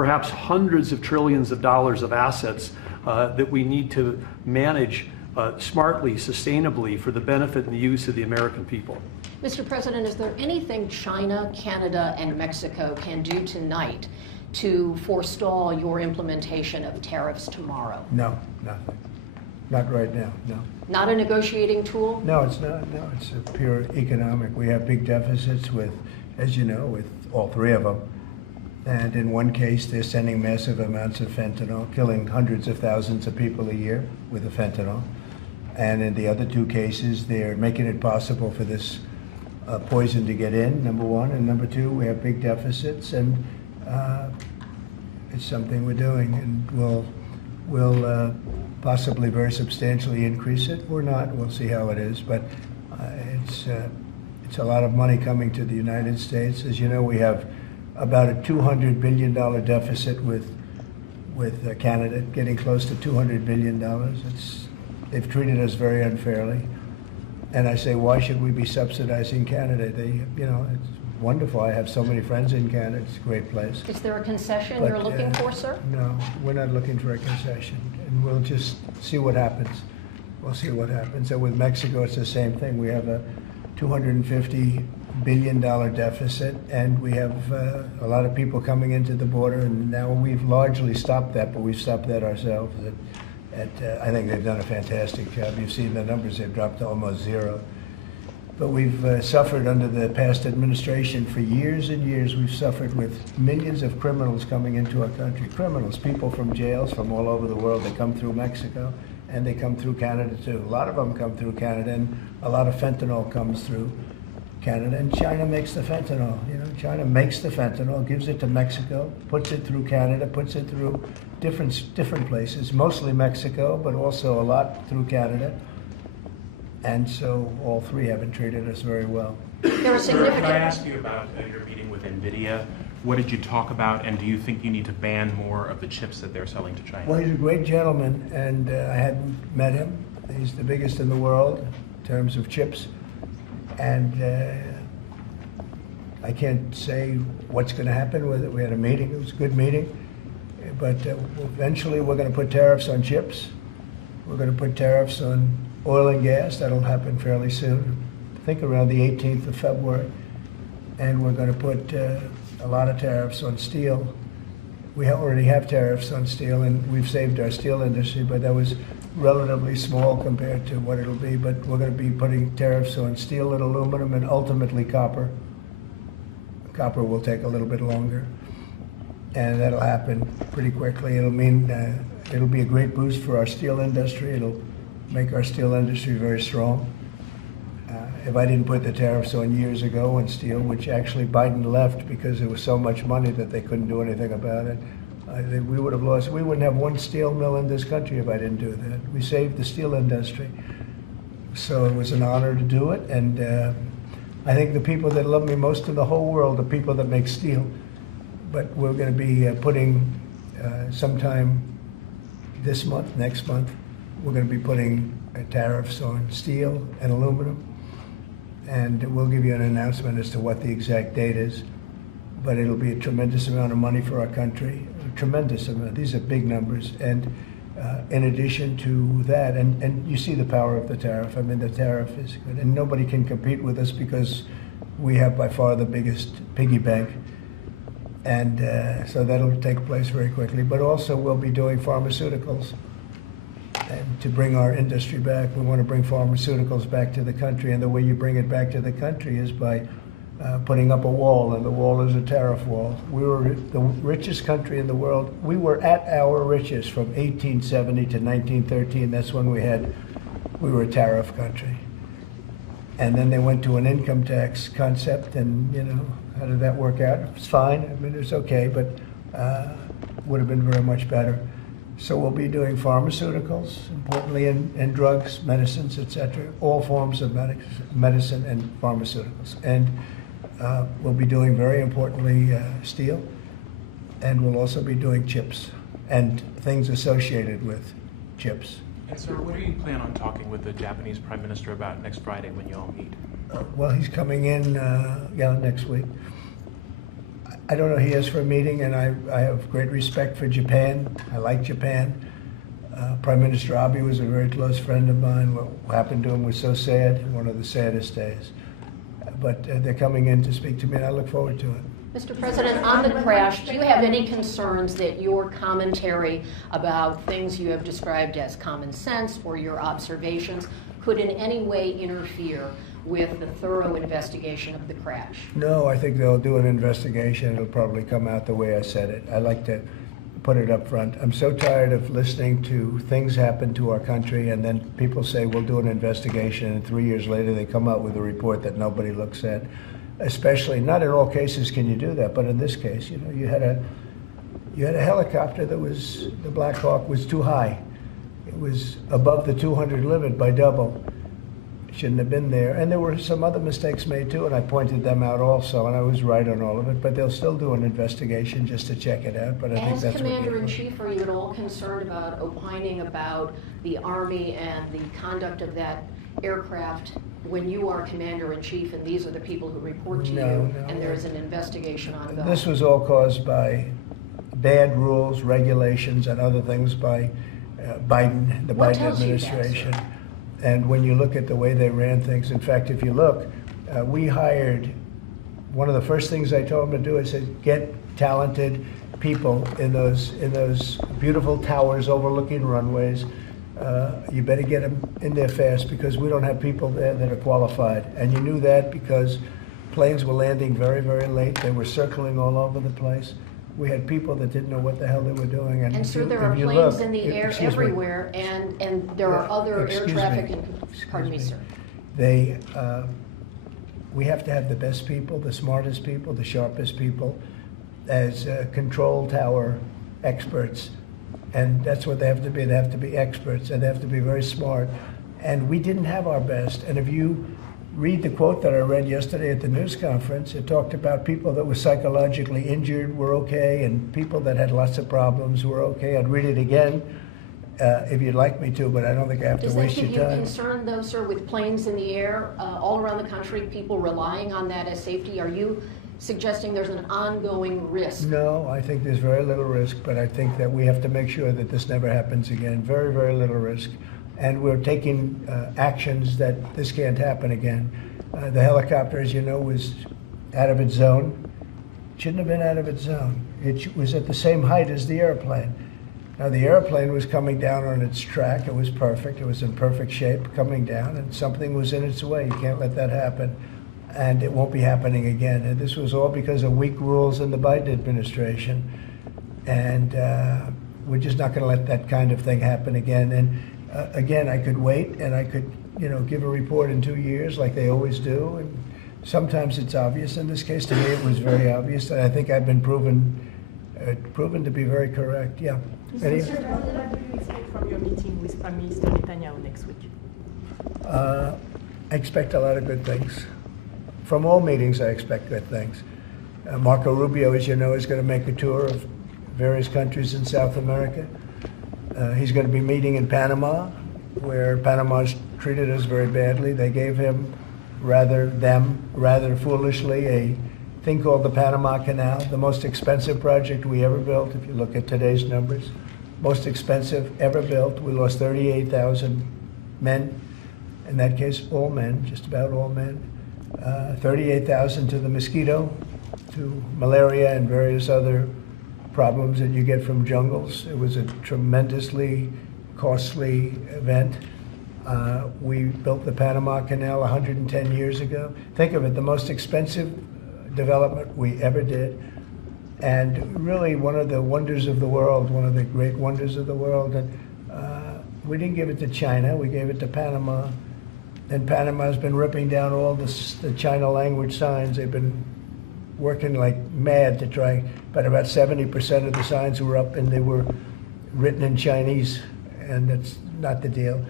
perhaps hundreds of trillions of dollars of assets that we need to manage smartly, sustainably, for the benefit and the use of the American people. Mr. President, is there anything China, Canada, and Mexico can do tonight to forestall your implementation of tariffs tomorrow? No, nothing. Not right now, no. Not a negotiating tool? No, it's not. No, it's a pure economic. We have big deficits with, as you know, with all three of them. And in one case, they're sending massive amounts of fentanyl, killing hundreds of thousands of people a year with the fentanyl. And in the other two cases, they're making it possible for this poison to get in, number one. And number two, we have big deficits, and it's something we're doing. And we'll possibly very substantially increase it or not. We'll see how it is. But it's a lot of money coming to the United States. As you know, we have about a $200 billion deficit with Canada, getting close to $200 billion. They've treated us very unfairly. And I say, why should we be subsidizing Canada? It's wonderful. I have so many friends in Canada. It's a great place. Is there a concession you're looking for, sir? No, we're not looking for a concession. And we'll just see what happens. We'll see what happens. And with Mexico, it's the same thing. We have a $250 billion deficit, and we have a lot of people coming into the border, and now we've largely stopped that, but we've stopped that ourselves. I think they've done a fantastic job. You've seen the numbers, they've dropped to almost zero. But we've suffered under the past administration for years and years. We've suffered with millions of criminals coming into our country. Criminals, people from jails from all over the world. They come through Mexico, and they come through Canada too. A lot of them come through Canada, and a lot of fentanyl comes through Canada, and China makes the fentanyl. China makes the fentanyl, gives it to Mexico, puts it through Canada, puts it through different places, mostly Mexico, but also a lot through Canada. And so all three haven't treated us very well. There are significant. Can I ask you about your meeting with NVIDIA? What did you talk about, and do you think you need to ban more of the chips that they're selling to China? Well, he's a great gentleman, and I hadn't met him. He's the biggest in the world in terms of chips. And I can't say what's going to happen with it. We had a meeting. It was a good meeting. But eventually we're going to put tariffs on chips. We're going to put tariffs on oil and gas. That'll happen fairly soon. I think around the 18th of February. And we're going to put a lot of tariffs on steel. We already have tariffs on steel, and we've saved our steel industry, but that was relatively small compared to what it'll be. But we're going to be putting tariffs on steel and aluminum and ultimately copper. Copper will take a little bit longer, and that'll happen pretty quickly. It'll mean it'll be a great boost for our steel industry. It'll make our steel industry very strong. If I didn't put the tariffs on years ago on steel, which actually Biden left because there was so much money that they couldn't do anything about it, I think we would have lost. We wouldn't have one steel mill in this country if I didn't do that. We saved the steel industry. So it was an honor to do it, and I think the people that love me most in the whole world are people that make steel. But we're going to be putting sometime this month, next month, we're going to be putting tariffs on steel and aluminum. And we'll give you an announcement as to what the exact date is. But it'll be a tremendous amount of money for our country, a tremendous amount. These are big numbers. And in addition to that, and you see the power of the tariff. I mean, the tariff is good. And nobody can compete with us because we have by far the biggest piggy bank. And so that'll take place very quickly. But also we'll be doing pharmaceuticals. And to bring our industry back, we want to bring pharmaceuticals back to the country. And the way you bring it back to the country is by putting up a wall, and the wall is a tariff wall. We were the richest country in the world. We were at our richest from 1870 to 1913. That's when we were a tariff country. And then they went to an income tax concept, and how did that work out? It's fine. I mean, it's okay, but would have been very much better. So we'll be doing pharmaceuticals, importantly, and drugs, medicines, etc., all forms of medicine and pharmaceuticals. And we'll be doing, very importantly, steel, and we'll also be doing chips and things associated with chips. And sir, what do you plan on talking with the Japanese Prime Minister about next Friday when you all meet? Well, he's coming in, next week. I don't know who he is for a meeting, and I have great respect for Japan. I like Japan. Prime Minister Abe was a very close friend of mine. What happened to him was so sad, one of the saddest days. But they're coming in to speak to me, and I look forward to it. Mr. President, on the crash, do you have any concerns that your commentary about things you have described as common sense or your observations could in any way interfere with the thorough investigation of the crash? No, I think they'll do an investigation. It'll probably come out the way I said it. I like to put it up front. I'm so tired of listening to things happen to our country and then people say we'll do an investigation, and 3 years later they come out with a report that nobody looks at. Especially, not in all cases can you do that, but in this case, you know, you had a helicopter that was, the Black Hawk was too high. It was above the 200 limit by double. It shouldn't have been there. And there were some other mistakes made too, and I pointed them out also, and I was right on all of it, but they'll still do an investigation just to check it out. But I think As that's Commander-in-Chief, are you at all concerned about opining about the Army and the conduct of that aircraft when you are Commander-in-Chief and these are the people who report to you and there is an investigation ongoing? This was all caused by bad rules, regulations, and other things by Biden, the What Biden tells you that, administration. sir? And when you look at the way they ran things, in fact, if you look, we hired, one of the first things I told them to do, I said, get talented people in those beautiful towers overlooking runways. You better get them in there fast because we don't have people there that are qualified. And you knew that because planes were landing very, very late. They were circling all over the place. We had people that didn't know what the hell they were doing. And sir, there are if you planes look, in the air excuse me. everywhere, and there are other air Excuse me. traffic. Excuse Pardon me, me. sir. We have to have the best people, the smartest people, the sharpest people as control tower experts. And that's what they have to be. They have to be experts, and they have to be very smart. And we didn't have our best. And if you read the quote that I read yesterday at the news conference, it talked about people that were psychologically injured were okay, and people that had lots of problems were okay. I'd read it again if you'd like me to, but I don't think I have Does to that waste give your you time. concern, though, sir, with planes in the air all around the country, people relying on that as safety? Are you suggesting there's an ongoing risk? No, I think there's very little risk, but I think that we have to make sure that this never happens again. Very, very little risk. And we're taking actions that this can't happen again. The helicopter, as you know, was out of its zone. Shouldn't have been out of its zone. It was at the same height as the airplane. Now, the airplane was coming down on its track. It was perfect. It was in perfect shape coming down, and something was in its way. You can't let that happen. And it won't be happening again. And this was all because of weak rules in the Biden administration. And we're just not going to let that kind of thing happen again. And again, I could wait and I could, give a report in 2 years like they always do. And sometimes it's obvious. In this case, to me, it was very obvious. And I think I've been proven to be very correct. Yeah. Mr. President, what do you expect from your meeting with Prime Minister Netanyahu next week? I expect a lot of good things. From all meetings, I expect good things. Marco Rubio, as you know, is going to make a tour of various countries in South America. He's going to be meeting in Panama, where Panama's treated us very badly. They gave him, rather foolishly, a thing called the Panama Canal, the most expensive project we ever built, if you look at today's numbers. Most expensive ever built. We lost 38,000 men. In that case, all men, just about all men. 38,000 to the mosquito, to malaria and various other problems that you get from jungles. It was a tremendously costly event. We built the Panama Canal 110 years ago. Think of it, the most expensive development we ever did. And really one of the wonders of the world, one of the great wonders of the world. And we didn't give it to China, we gave it to Panama. And Panama's been ripping down all the China language signs. They've been working like mad to try, but about 70% of the signs were up and they were written in Chinese, and that's not the deal.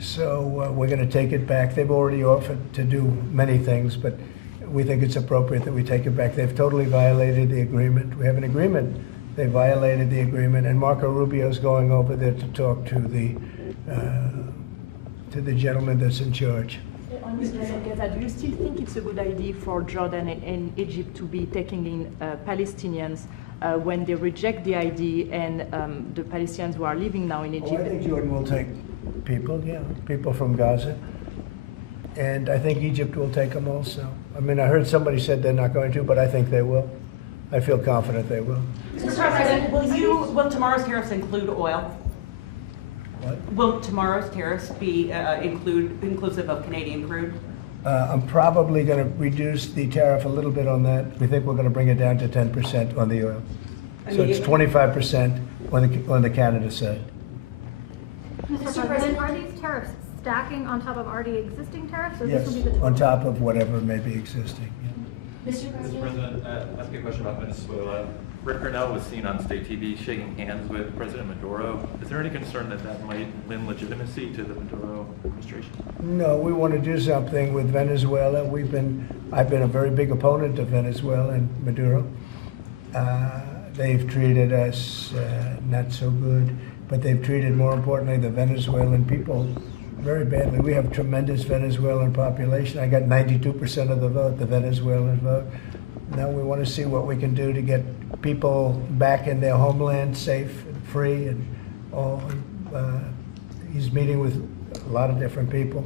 So we're going to take it back. They've already offered to do many things, but we think it's appropriate that we take it back. They've totally violated the agreement. We have an agreement. They violated the agreement, and Marco Rubio's going over there to talk to the gentleman that's in charge. on Israel and Gaza, do you still think it's a good idea for Jordan and Egypt to be taking in Palestinians when they reject the idea and the Palestinians who are living now in Egypt? I think Jordan will take people, people from Gaza. And I think Egypt will take them also. I mean, I heard somebody said they're not going to, but I think they will. I feel confident they will. Mr. President, will tomorrow's tariffs include oil? What? Will tomorrow's tariffs be inclusive of Canadian crude? I'm probably going to reduce the tariff a little bit on that. We think we're going to bring it down to 10% on the oil. So it's 25% on the Canada side. Mr. President, are these tariffs stacking on top of already existing tariffs, or Yes, this will be the total? on top of whatever may be existing. Mr. President, ask you a question about Venezuela. Rick Cornell was seen on state TV shaking hands with President Maduro. Is there any concern that that might lend legitimacy to the Maduro administration? No, we want to do something with Venezuela. I've been a very big opponent of Venezuela and Maduro. They've treated us not so good, but they've treated, more importantly, the Venezuelan people very badly. We have tremendous Venezuelan population. I got 92% of the vote, the Venezuelan vote. Now we want to see what we can do to get people back in their homeland safe and free and all. He's meeting with a lot of different people,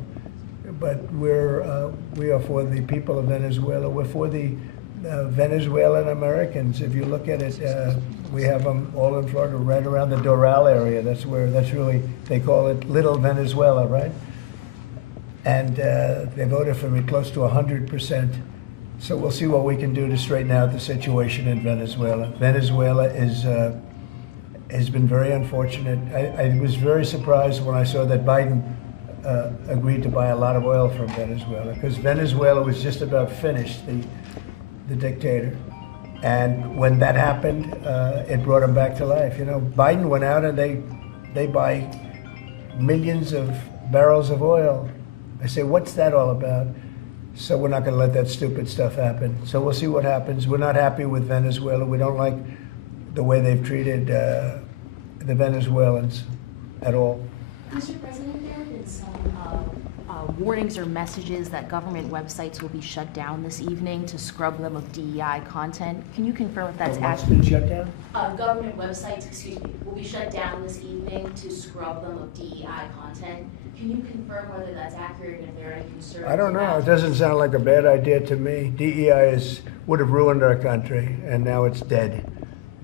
but we are for the people of Venezuela. We're for the Venezuelan Americans. If you look at it, we have them all in Florida, right around the Doral area. That's really, they call it Little Venezuela, right? And they voted for me close to 100%. So we'll see what we can do to straighten out the situation in Venezuela. Venezuela has been very unfortunate. I was very surprised when I saw that Biden agreed to buy a lot of oil from Venezuela, because Venezuela was just about finished, the dictator. And when that happened, it brought him back to life. You know, Biden went out and they buy millions of barrels of oil. I say, what's that all about? So we're not going to let that stupid stuff happen. So we'll see what happens. We're not happy with Venezuela. We don't like the way they've treated the Venezuelans at all. Mr. President, there have been some warnings or messages that government websites will be shut down this evening to scrub them of DEI content. Can you confirm if that's What's accurate? been shut down? Government websites, will be shut down this evening to scrub them of DEI content. Can you confirm whether that's accurate and if there are any concerns? I don't know. It doesn't sound like a bad idea to me. DEI would have ruined our country, and now it's dead.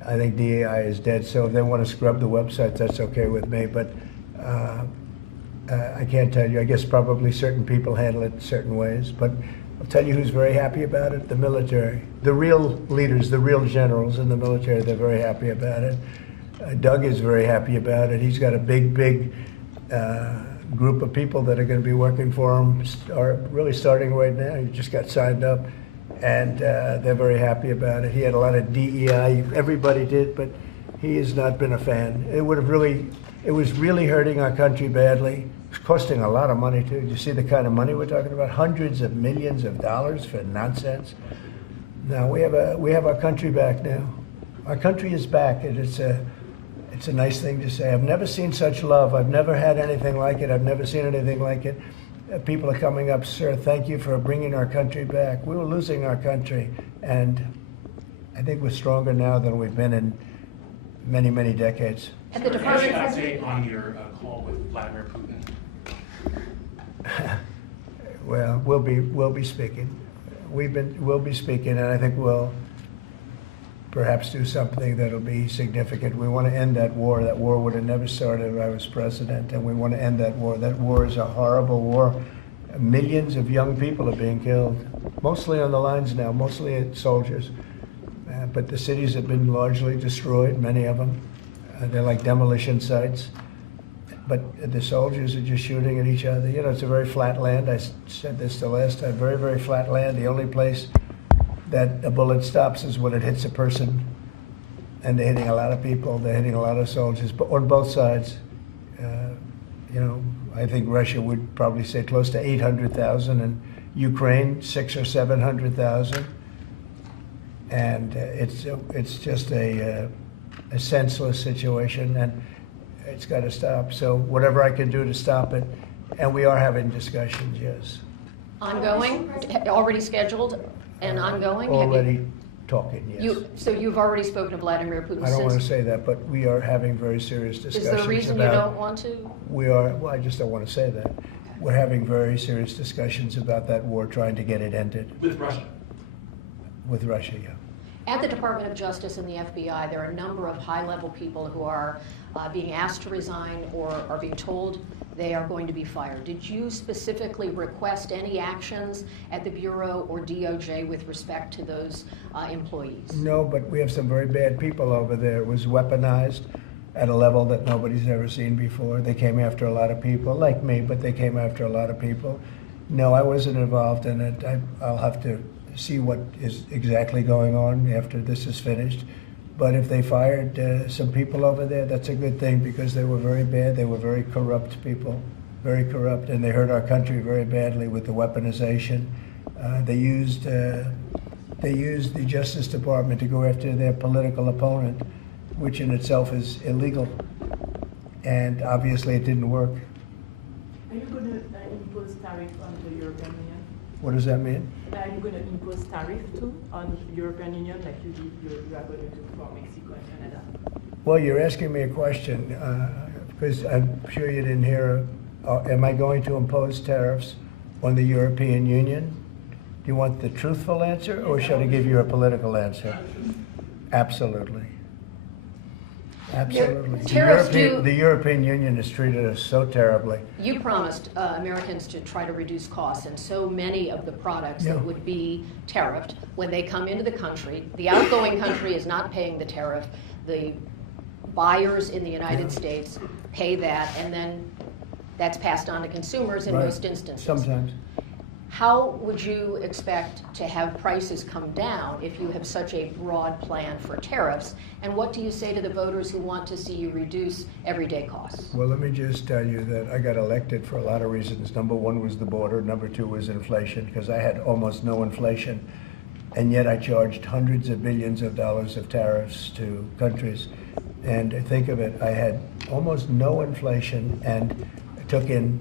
I think DEI is dead. So if they want to scrub the websites, that's okay with me. But I can't tell you. I guess probably certain people handle it certain ways. But I'll tell you who's very happy about it: the military. The real leaders, the real generals in the military, they're very happy about it. Doug is very happy about it. He's got a big group of people that are going to be working for him, really starting right now. He just got signed up, and they're very happy about it. He had a lot of DEI, everybody did, but he has not been a fan. It was really hurting our country badly. It's costing a lot of money too. You see the kind of money we're talking about? Hundreds of millions of dollars for nonsense. Now we have our country back now. Our country is back, and it's a nice thing to say. I've never seen such love. I've never had anything like it. I've never seen anything like it. People are coming up, sir, thank you for bringing our country back. We were losing our country, and I think we're stronger now than we've been in many, many decades. At the Department of Update on your call with Vladimir Putin. Well, we'll be speaking. We'll be speaking, and I think we'll perhaps do something that'll be significant. We want to end that war. That war would have never started if I was president, and we want to end that war. That war is a horrible war. Millions of young people are being killed, mostly on the lines now, mostly soldiers. But the cities have been largely destroyed, many of them. They're like demolition sites. But the soldiers are just shooting at each other. You know, it's a very flat land. I said this the last time, very, very flat land. The only place that a bullet stops is when it hits a person, and they're hitting a lot of people. They're hitting a lot of soldiers, but on both sides. You know, I think Russia would probably say close to 800,000, and Ukraine 600,000 or 700,000. And it's just a senseless situation, and it's got to stop. So whatever I can do to stop it, and we are having discussions, yes. Ongoing, already scheduled and ongoing? Have you- Already talking, yes. So you've already spoken to Vladimir Putin? I don't want to since- say that, but we are having very serious Is discussions there a reason you about- don't want to? We are, well, I just don't want to say that. We're having very serious discussions about that war, trying to get it ended With Russia. with Russia, yeah. At the Department of Justice and the FBI, there are a number of high-level people who are being asked to resign or are being told they are going to be fired. Did you specifically request any actions at the Bureau or DOJ with respect to those employees? No, but we have some very bad people over there. It was weaponized at a level that nobody's ever seen before. They came after a lot of people, like me, but they came after a lot of people. No, I wasn't involved in it. I'll have to see what is exactly going on after this is finished. But if they fired some people over there, that's a good thing, because they were very bad. They were very corrupt people, very corrupt, and they hurt our country very badly with the weaponization. They used the Justice Department to go after their political opponent, which in itself is illegal. And obviously it didn't work. Are you going to impose tariff on the European Union? What does that mean? Are you going to impose tariff too on the European Union like you are going to do for Mexico and Canada? Well, you're asking me a question, because I'm sure you didn't hear. Am I going to impose tariffs on the European Union? Do you want the truthful answer, or should I give you a political answer? Absolutely. Absolutely. Tariffs The European Union has treated us so terribly. You promised Americans to try to reduce costs, and so many of the products Yeah. that would be tariffed, when they come into the country, the outgoing country is not paying the tariff. The buyers in the United States pay that, and then that's passed on to consumers in Right. most instances. Sometimes. How would you expect to have prices come down if you have such a broad plan for tariffs? And what do you say to the voters who want to see you reduce everyday costs? Well, let me just tell you that I got elected for a lot of reasons. Number one was the border. Number two was inflation, because I had almost no inflation. And yet I charged hundreds of billions of dollars of tariffs to countries. And think of it, I had almost no inflation and took in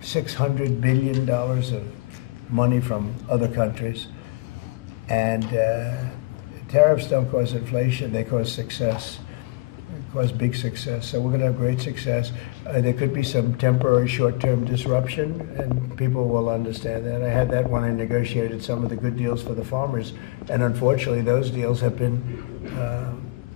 $600 billion of money from other countries. And tariffs don't cause inflation, they cause success. They cause big success. So we're going to have great success. There could be some temporary short-term disruption, and people will understand that. I had that when I negotiated some of the good deals for the farmers. And unfortunately, those deals have been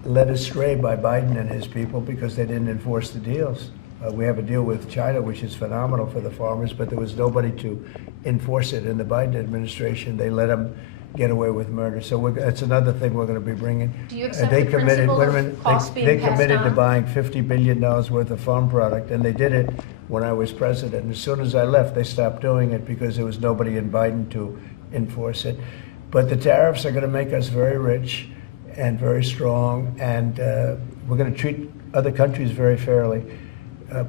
led astray by Biden and his people because they didn't enforce the deals. We have a deal with China, which is phenomenal for the farmers, but there was nobody to enforce it in the Biden administration. They let them get away with murder. So that's another thing we're going to be bringing. Do you accept They the committed, principle wait a of minute, costs they being passed committed to on? buying $50 billion worth of farm product, and they did it when I was president. As soon as I left, they stopped doing it because there was nobody in Biden to enforce it. But the tariffs are going to make us very rich and very strong, and we're going to treat other countries very fairly.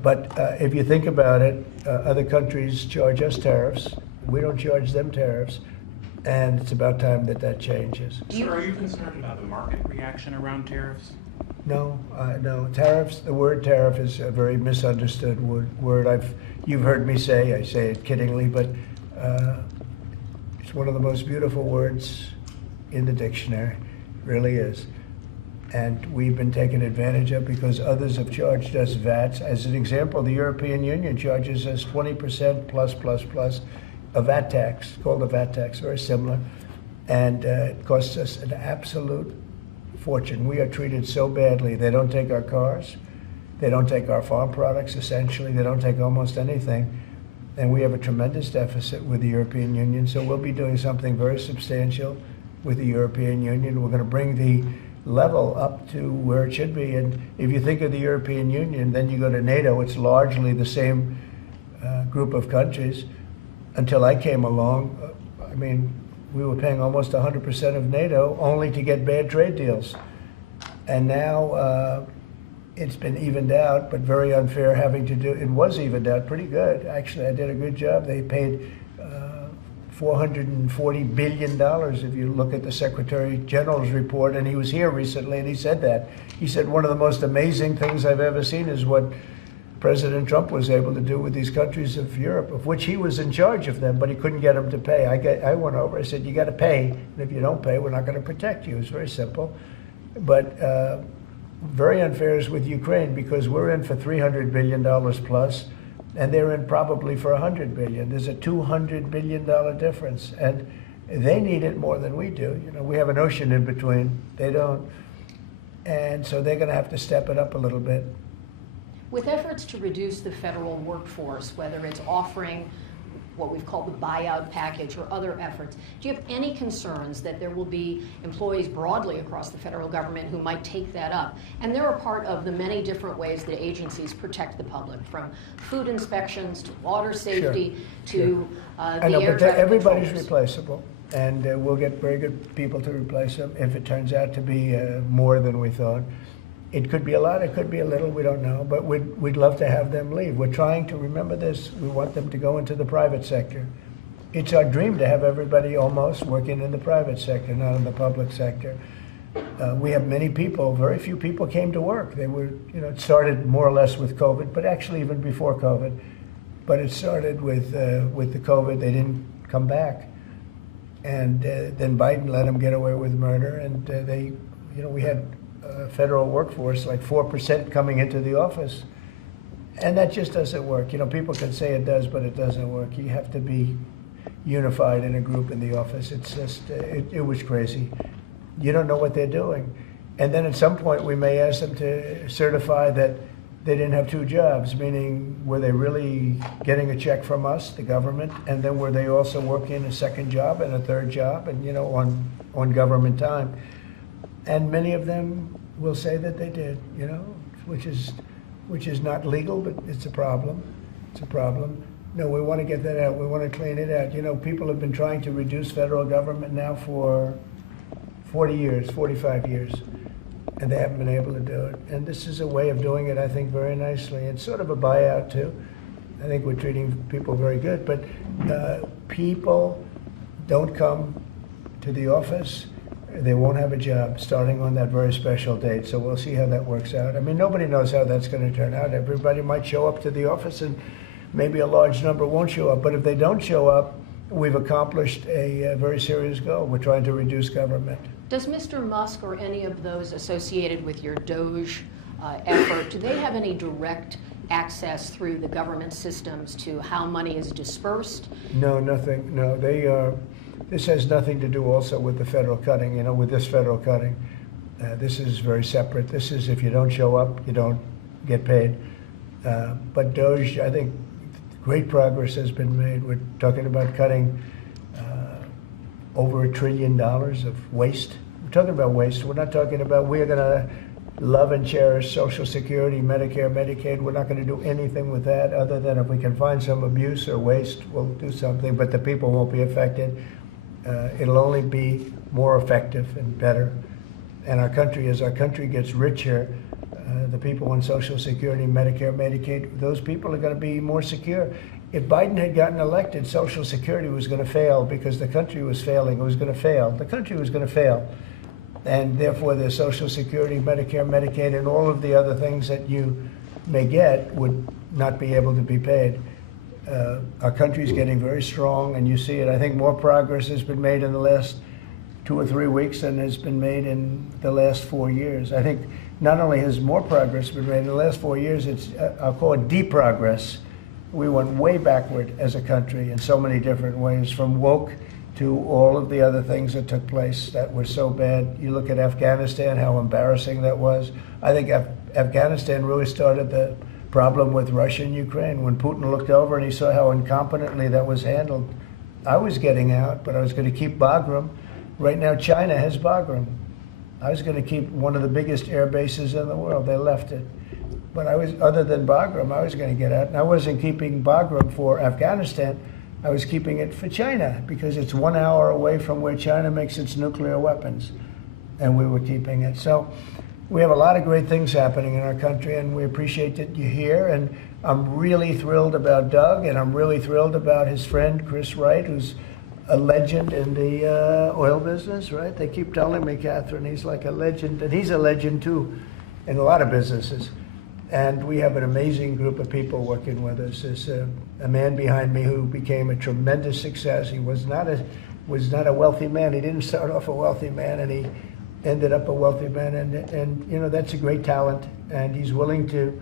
But if you think about it, other countries charge us tariffs. We don't charge them tariffs. And it's about time that that changes. Sir, are you concerned about the market reaction around tariffs? No, no. Tariffs, the word tariff is a very misunderstood word. You've heard me say, I say it kiddingly, but it's one of the most beautiful words in the dictionary. It really is. And we've been taken advantage of because others have charged us VATs. As an example, the European Union charges us 20% plus a VAT tax, called a VAT tax, very similar. And it costs us an absolute fortune. We are treated so badly. They don't take our cars. They don't take our farm products, essentially. They don't take almost anything. And we have a tremendous deficit with the European Union. So we'll be doing something very substantial with the European Union. We're going to bring the level up to where it should be. And if you think of the European Union, then you go to NATO, it's largely the same group of countries. Until I came along, I mean, we were paying almost 100% of NATO only to get bad trade deals. And now it's been evened out, but very unfair having to do, it was evened out pretty good. Actually, I did a good job. They paid $440 billion if you look at the Secretary General's report, and he was here recently and he said that. He said one of the most amazing things I've ever seen is what President Trump was able to do with these countries of Europe, of which he was in charge of them, but he couldn't get them to pay. I went over, I said, you got to pay, and if you don't pay, we're not going to protect you. It's very simple. But very unfair is with Ukraine, because we're in for $300 billion plus, and they're in probably for $100 billion. There's a $200 billion difference, and they need it more than we do. You know, we have an ocean in between. They don't. And so they're going to have to step it up a little bit. With efforts to reduce the federal workforce, whether it's offering what we've called the buyout package or other efforts, do you have any concerns that there will be employees broadly across the federal government who might take that up? And they're a part of the many different ways that agencies protect the public, from food inspections to water safety to I know, the air but traffic everybody's controllers. replaceable, and we'll get very good people to replace them if it turns out to be more than we thought. It could be a lot, it could be a little, we don't know, but we'd love to have them leave. We're trying to remember this. We want them to go into the private sector. It's our dream to have everybody almost working in the private sector, not in the public sector. We have many people, very few people came to work. They were, you know, it started more or less with COVID, but actually even before COVID. But it started with the COVID, they didn't come back. And then Biden let them get away with murder, and they, you know, we had federal workforce like 4% coming into the office, and that just doesn't work. You know, people can say it does, but it doesn't work. You have to be unified in a group in the office. It's just it was crazy. You don't know what they're doing, and then at some point we may ask them to certify that they didn't have two jobs, meaning were they really getting a check from us, the government, and then were they also working a second job and a third job, and, you know, on government time. And many of them will say that they did, you know, which is not legal, but it's a problem. It's a problem. No, we want to get that out. We want to clean it out. You know, people have been trying to reduce federal government now for 40 years, 45 years, and they haven't been able to do it. And this is a way of doing it, I think, very nicely. It's sort of a buyout, too. I think we're treating people very good, but people don't come to the office. They won't have a job starting on that very special date, so we'll see how that works out. I mean, nobody knows how that's going to turn out. Everybody might show up to the office, and maybe a large number won't show up. But if they don't show up, we've accomplished a very serious goal. We're trying to reduce government. Does Mr. Musk or any of those associated with your DOGE effort, do they have any direct access through the government systems to how money is dispersed? No, nothing. No, they are. This has nothing to do also with the federal cutting, you know, with this federal cutting. This is very separate. This is if you don't show up, you don't get paid. But DOGE, I think great progress has been made. We're talking about cutting over $1 trillion of waste. We're talking about waste. We're not talking about we're going to love and cherish Social Security, Medicare, Medicaid. We're not going to do anything with that other than if we can find some abuse or waste, we'll do something, but the people won't be affected. It'll only be more effective and better. And our country, as our country gets richer, the people on Social Security, Medicare, Medicaid, those people are going to be more secure. If Biden had gotten elected, Social Security was going to fail because the country was failing. It was going to fail. The country was going to fail. And therefore, the Social Security, Medicare, Medicaid, and all of the other things that you may get would not be able to be paid. Our country is getting very strong, and you see it. I think more progress has been made in the last 2 or 3 weeks than has been made in the last 4 years. I think not only has more progress been made in the last 4 years, it's, I'll call it deprogress. We went way backward as a country in so many different ways, from woke to all of the other things that took place that were so bad. You look at Afghanistan, how embarrassing that was. I think Afghanistan really started the problem with Russia and Ukraine. When Putin looked over and he saw how incompetently that was handled, I was getting out, but I was going to keep Bagram. Right now, China has Bagram. I was going to keep one of the biggest air bases in the world. They left it. But I was, other than Bagram, I was going to get out. And I wasn't keeping Bagram for Afghanistan. I was keeping it for China because it's 1 hour away from where China makes its nuclear weapons. And we were keeping it. So we have a lot of great things happening in our country, and we appreciate that you're here. And I'm really thrilled about Doug, and I'm really thrilled about his friend, Chris Wright, who's a legend in the oil business, right? They keep telling me, Catherine, he's like a legend, and he's a legend too in a lot of businesses. And we have an amazing group of people working with us. There's a man behind me who became a tremendous success. He was not a wealthy man. He didn't start off a wealthy man, and he ended up a wealthy man. And you know, that's a great talent. And he's willing to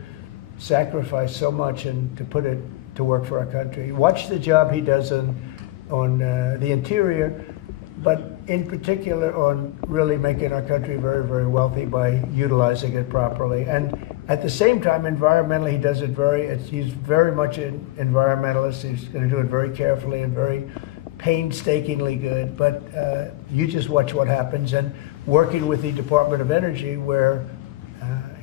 sacrifice so much and to put it to work for our country. Watch the job he does on the interior, but in particular on really making our country very, very wealthy by utilizing it properly. And at the same time, environmentally, he does it he's very much an environmentalist. He's going to do it very carefully and very painstakingly good. But you just watch what happens. And working with the Department of Energy, where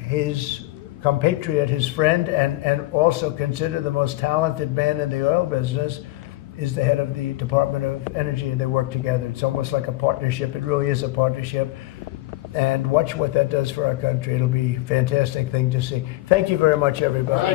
his compatriot, his friend, and also considered the most talented man in the oil business, is the head of the Department of Energy, and they work together. It's almost like a partnership. It really is a partnership. And watch what that does for our country. It'll be a fantastic thing to see. Thank you very much, everybody.